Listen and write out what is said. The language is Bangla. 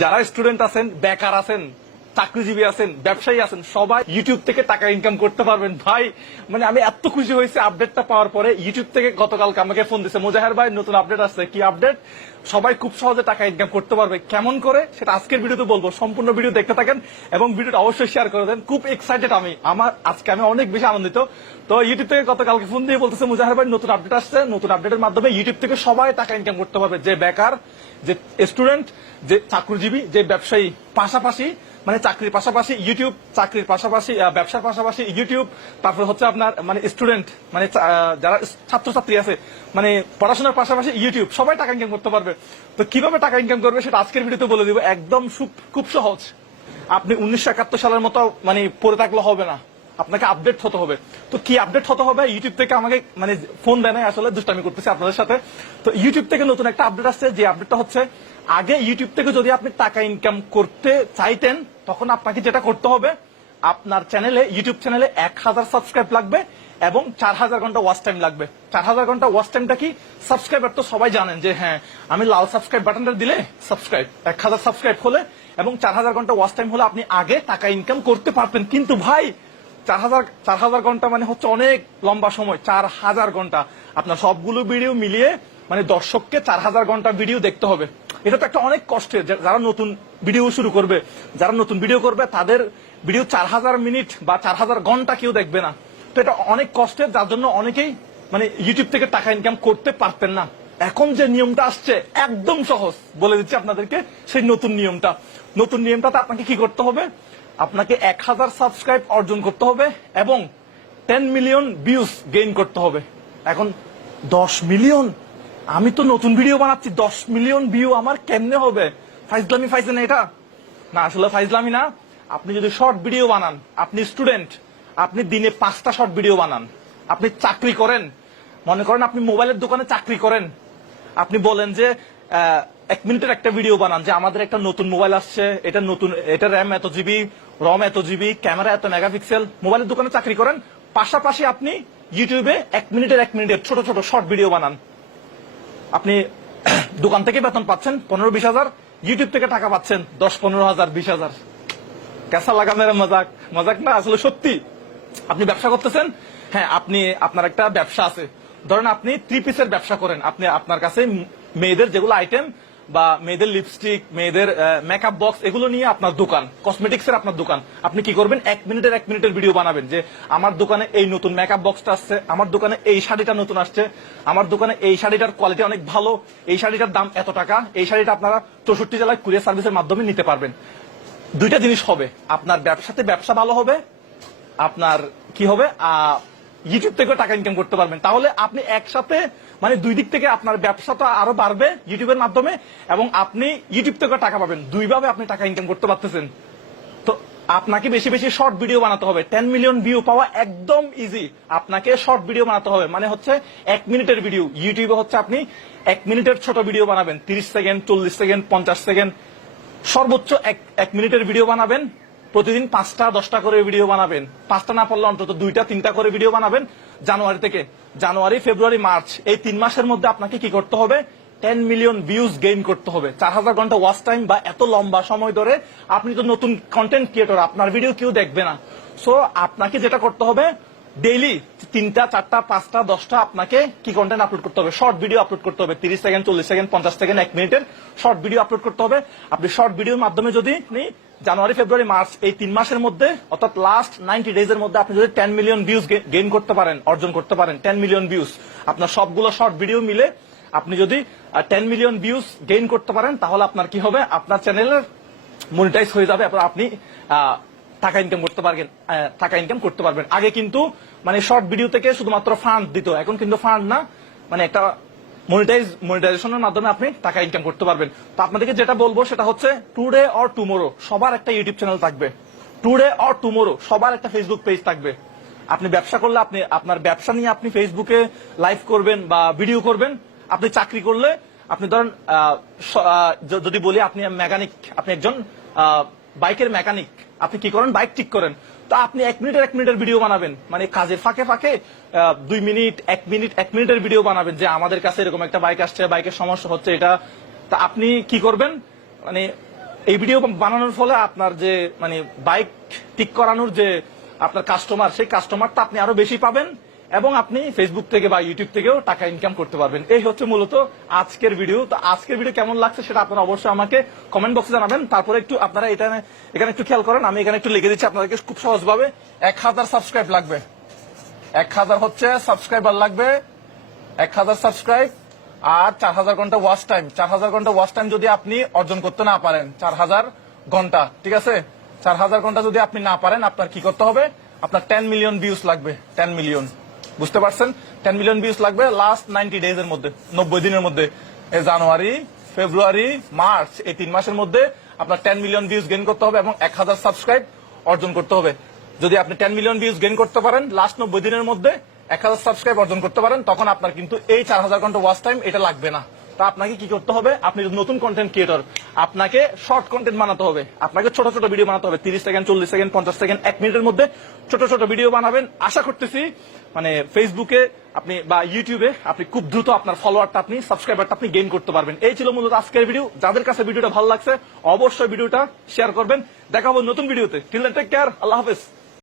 যারা স্টুডেন্ট আছেন, বেকার আছেন, চাকরিজীবী আছেন, ব্যবসায়ী আছেন, সবাই ইউটিউব থেকে টাকা ইনকাম করতে পারবেন। ভাই মানে আমি এত খুশি হয়েছি আপডেটটা পাওয়ার পরে। ইউটিউব থেকে গতকালকে আমাকে ফোন দিছে, মোজাহের ভাই নতুন আপডেট আসছে। কি আপডেট? সবাই খুব সহজে টাকা ইনকাম করতে পারবে। কেমন করে সেটা আজকের ভিডিওতে বলবো। সম্পূর্ণ ভিডিও দেখতে থাকেন এবং ভিডিওটা অবশ্যই শেয়ার করে দেন। খুব এক্সাইটেড আমি, আজকে আমি অনেক বেশি আনন্দিত। তো ইউটিউব থেকে গতকালকে ফোন দিয়ে বলতেছে, মোজাহের ভাই নতুন আপডেট আসছে, নতুন আপডেটের মাধ্যমে ইউটিউব থেকে সবাই টাকা ইনকাম করতে পারবে। যে বেকার, যে স্টুডেন্ট, যে চাকরিজীবী, যে ব্যবসায়ী, পাশাপাশি মানে চাকরির পাশাপাশি ইউটিউব, চাকরির পাশাপাশি ব্যবসার পাশাপাশি ইউটিউব, তারপর হচ্ছে আপনার মানে স্টুডেন্ট মানে যারা ছাত্রছাত্রী আছে মানে পড়াশোনার পাশাপাশি ইউটিউব, সবাই টাকা ইনকাম করতে পারবে। তো কিভাবে টাকা ইনকাম করবে সেটা আজকের ভিডিওতে বলে দিব। একদম খুব সহজ। আপনি 1971 সালের মতো মানে পড়ে থাকলে হবে না, আপনাকে আপডেট হতে হবে। তো কি আপডেট হতে হবে? ইউটিউব থেকে আমাকে মানে ফোন দেয় নাই, আসলে দুষ্টামি করতেছি আপনাদের সাথে। তো ইউটিউব থেকে নতুন একটা আপডেট আসছে, যে আপডেটটা হচ্ছে আগে ইউটিউব থেকে যদি আপনি টাকা ইনকাম করতে চাইতেন তখন আপনাকে যেটা করতে হবে, আপনার চ্যানেলে, ইউটিউব চ্যানেলে 1000 সাবস্ক্রাইব লাগবে এবং 4000 ঘন্টা ওয়াচ টাইম লাগবে। 4000 ঘন্টা ওয়াচ টাইমটা কি? সাবস্ক্রাইবার তো সবাই জানেন যে হ্যাঁ, আমি লাল সাবস্ক্রাইব বাটনটা দিলে সাবস্ক্রাইব, 1000 সাবস্ক্রাইব হলে এবং 4000 ঘন্টা ওয়াচ টাইম হলে আপনি আগে টাকা ইনকাম করতে পারতেন। কিন্তু ভাই 4000 ঘন্টা মানে হচ্ছে অনেক লম্বা সময়। 4000 ঘন্টা আপনার সবগুলো ভিডিও মিলিয়ে মানে দর্শককে 4000 ঘন্টা ভিডিও দেখতে হবে। এটা তো একটা অনেক কষ্টের। যারা নতুন ভিডিও শুরু করবে, যারা নতুন ভিডিও করবে, তাদের ভিডিও 4000 মিনিট বা 4000 ঘন্টা কেউ দেখবে না। তো এটা অনেক কষ্টের, যার জন্য অনেকেই মানে ইউটিউব থেকে টাকা ইনকাম করতে পারতেন না। এখন যে নিয়মটা আসছে একদম সহজ, বলে দিচ্ছি আপনাদেরকে সেই নতুন নিয়মটা। নতুন নিয়মটাতে আপনাকে কি করতে হবে? আপনাকে 1000 সাবস্ক্রাইব অর্জন করতে হবে এবং 10 মিলিয়ন ভিউজ গেইন করতে হবে। এখন 10 মিলিয়ন, আমি তো নতুন ভিডিও বানাচ্ছি, 10 মিলিয়ন ভিউ আমার কেমনে হবে? ফাইজলামি পাইছেন এটা? না, আসলে ফাইজলামি না। আপনি যদি শর্ট ভিডিও বানান, আপনি স্টুডেন্ট, আপনি দিনে 5টা শর্ট ভিডিও বানান, আপনি চাকরি করেন, মনে করেন আপনি মোবাইলের দোকানে চাকরি করেন, আপনি বলেন যে 1 মিনিটের একটা ভিডিও বানান যে আমাদের একটা নতুন মোবাইল আসছে, এটা নতুন, এটা র্যাম এত জিবি, রম এত জিবি, ক্যামেরা এত মেগাপিক্সেল, মোবাইলের দোকানে চাকরি করেন, পাশাপাশি আপনি ইউটিউবে 1 মিনিটের ছোট ছোট শর্ট ভিডিও বানান। আপনি দোকান থেকে বেতন পাচ্ছেন 15-20 হাজার, ইউটিউব থেকে টাকা পাচ্ছেন 10-15 হাজার, 20 হাজার। কেসা লাগা মেরে মজাক, মজাক না, আসলে সত্যি। আপনি ব্যবসা করতেছেন, হ্যাঁ, আপনার একটা ব্যবসা আছে, ধরেন আপনি 3 পিসের ব্যবসা করেন। আপনি আপনার কাছে মেয়েদের যেগুলো আইটেম বা মেয়েদের লিপস্টিক, মেয়েদের মেকআপ বক্স, এগুলো নিয়ে আপনার দোকান, কসমেটিক্স এর আপনার দোকান। আপনি কি করবেন? 1 মিনিটের ভিডিও বানাবেন যে আমার দোকানে এই নতুন মেকআপ বক্সটা আসছে, আমার দোকানে এই শাড়িটা নতুন আসছে, আমার দোকানে এই শাড়িটার কোয়ালিটি অনেক ভালো, এই শাড়িটার দাম এত টাকা, এই শাড়িটা আপনারা 64 জেলায় কুরিয়ার সার্ভিসের মাধ্যমে নিতে পারবেন। দুইটা জিনিস হবে, আপনার ব্যবসাতে ব্যবসা ভালো হবে, আপনার কি হবে, ইউটিউব থেকে টাকা ইনকাম করতে পারবেন। তাহলে আপনি একসাথে মানে দুই দিক থেকে আপনার ব্যবসাটা আরো বাড়বে ইউটিউবের মাধ্যমে এবং আপনি ইউটিউব থেকে টাকা পাবেন। দুইভাবে আপনি টাকা ইনকাম করতে পারতেছেন। তো আপনাকে বেশি বেশি শর্ট ভিডিও বানাতে হবে। 10 মিলিয়ন ভিউ পাওয়া একদম ইজি। আপনাকে শর্ট ভিডিও বানাতে হবে, মানে হচ্ছে 1 মিনিটের ভিডিও। ইউটিউবে হচ্ছে আপনি 1 মিনিটের ছোট ভিডিও বানাবেন, 30 সেকেন্ড, 40 সেকেন্ড, 50 সেকেন্ড, সর্বোচ্চ 1 মিনিটের ভিডিও বানাবেন। প্রতিদিন 5টা-10টা করে ভিডিও বানাবেন। 5টা না পারলে অন্তত 2টা-3টা করে ভিডিও বানাবেন। জানুয়ারি, ফেব্রুয়ারি, মার্চ, এই 3 মাসের মধ্যে আপনাকে কি করতে হবে? 10 মিলিয়ন ভিউজ গেইন করতে হবে। 4000 ঘন্টা ওয়াচ টাইম বা এত লম্বা সময় ধরে আপনি তো নতুন কন্টেন্ট ক্রিয়েটর, আপনার ভিডিও কেউ দেখবে না। সো আপনাকে যেটা করতে হবে, ডেইলি 3টা, 4টা, 5টা, 10টা আপনাকে কি কন্টেন্ট আপলোড করতে হবে? শর্ট ভিডিও আপলোড করতে হবে। 30 সেকেন্ড, 40 সেকেন্ড, 50 সেকেন্ড, 1 মিনিটের শর্ট ভিডিও আপলোড করতে হবে। আপনি শর্ট ভিডিওর মাধ্যমে যদি আপনি জানুয়ারি, ফেব্রুয়ারি, মার্চ এই 3 মাসের মধ্যে, অর্থাৎ লাস্ট 90 ডেজের মধ্যে আপনি যদি 10 মিলিয়ন ভিউজ গেইন করতে পারেন, অর্জন করতে পারেন, 10 মিলিয়ন ভিউজ, আপনার সবগুলো শর্ট ভিডিও মিলে আপনি যদি 10 মিলিয়ন ভিউজ গেইন করতে পারেন, তাহলে আপনার কি হবে? আপনার চ্যানেলের মনিটাইজ হয়ে যাবে, আপনার আপনি টাকা ইনকাম করতে পারবেন। আগে কিন্তু মানে শর্ট ভিডিও থেকে শুধুমাত্র ফান্ড দিত, এখন কিন্তু ফান্ড না, মানে একটা মনিটাইজেশনের মাধ্যমে আপনি টাকা ইনকাম করতে পারবেন। তো আপনাদেরকে যেটা বলবো সেটা হচ্ছে, টুডে অর টুমোরো সবার একটা ইউটিউব চ্যানেল থাকবে, টুডে অর টুমোরো সবার একটা ফেসবুক পেজ থাকবে। আপনি ব্যবসা করলে আপনি আপনার ব্যবসা নিয়ে আপনি ফেসবুকে লাইভ করবেন বা ভিডিও করবেন। আপনি চাকরি করলে আপনি ধরেন যদি বলি আপনি মেকানিক, আপনি একজন বাইকের মেকানিক, আপনি কি করেন? বাইক ঠিক করেন। তো আপনি 1 মিনিটের ভিডিও বানাবেন, মানে কাজের ফাঁকে ফাঁকে 2 মিনিট, 1 মিনিটের ভিডিও বানাবেন যে আমাদের কাছে এরকম একটা বাইক আসছে, বাইকের সমস্যা হচ্ছে এটা। তা আপনি কি করবেন? মানে এই ভিডিও বানানোর ফলে আপনার যে মানে বাইক ঠিক করানোর যে আপনার কাস্টমার, সেই কাস্টমারটা আপনি আরো বেশি পাবেন এবং আপনি ফেসবুক থেকে বা ইউটিউব থেকেও টাকা ইনকাম করতে পারবেন। এই হচ্ছে মূলত আজকের ভিডিও। তো আজকের ভিডিও কেমন লাগছে সেটা আপনারা অবশ্যই আমাকে কমেন্ট বক্সে জানাবেন। তারপরে একটু আপনারা এখানে একটু খেয়াল করেন, আমি এখানে একটু লিখে দিচ্ছি আপনাদেরকে খুব সহজভাবে। 1000 সাবস্ক্রাইব লাগবে, 1000 হচ্ছে সাবস্ক্রাইবার লাগবে, 1000 সাবস্ক্রাইব আর 4000 ঘন্টা ওয়াচ টাইম। 4000 ঘন্টা ওয়াচ টাইম যদি আপনি অর্জন করতে না পারেন, 4000 ঘন্টা, ঠিক আছে, 4000 ঘন্টা যদি আপনি না পারেন, আপনার কি করতে হবে? আপনার 10 মিলিয়ন ভিউজ লাগবে। 10 মিলিয়ন, বুঝতে পারছেন? 10 মিলিয়ন ভিউজ লাগবে লাস্ট 90 ডেজ এর মধ্যে, 90 দিনের মধ্যে। জানুয়ারি, ফেব্রুয়ারি, মার্চ, এই 3 মাসের মধ্যে আপনার 10 মিলিয়ন ভিউজ গেইন করতে হবে এবং 1000 সাবস্ক্রাইব অর্জন করতে হবে। যদি আপনি 10 মিলিয়ন ভিউজ গেইন করতে পারেন লাস্ট 90 দিনের মধ্যে, 1000 সাবস্ক্রাইব অর্জন করতে পারেন, তখন আপনার কিন্তু এই 4000 ঘন্টা ওয়াচ টাইম এটা লাগবে না। তা আপনাকে কি করতে হবে? আপনি যদি নতুন কন্টেন্ট ক্রিয়েটর, আপনাকে শর্ট কন্টেন্ট বানাতে হবে, আপনাকে ছোট ছোট ভিডিও বানাতে হবে। 30 সেকেন্ড, 40 সেকেন্ড, 50 সেকেন্ড, 1 মিনিটের মধ্যে ছোট ছোট ভিডিও বানাবেন। আশা করতেছি মানে ফেসবুকে আপনি বা ইউটিউবে আপনি খুব দ্রুত আপনার ফলোয়ারটা, আপনি সাবস্ক্রাইবারটা আপনি গেইন করতে পারবেন। এই ছিল মূলত আজকের ভিডিও। যাদের কাছে ভিডিওটা ভালো লাগছে অবশ্যই ভিডিওটা শেয়ার করবেন। দেখা হবে নতুন ভিডিওতে। টিল দেন টেক কেয়ার, আল্লাহ হাফেজ।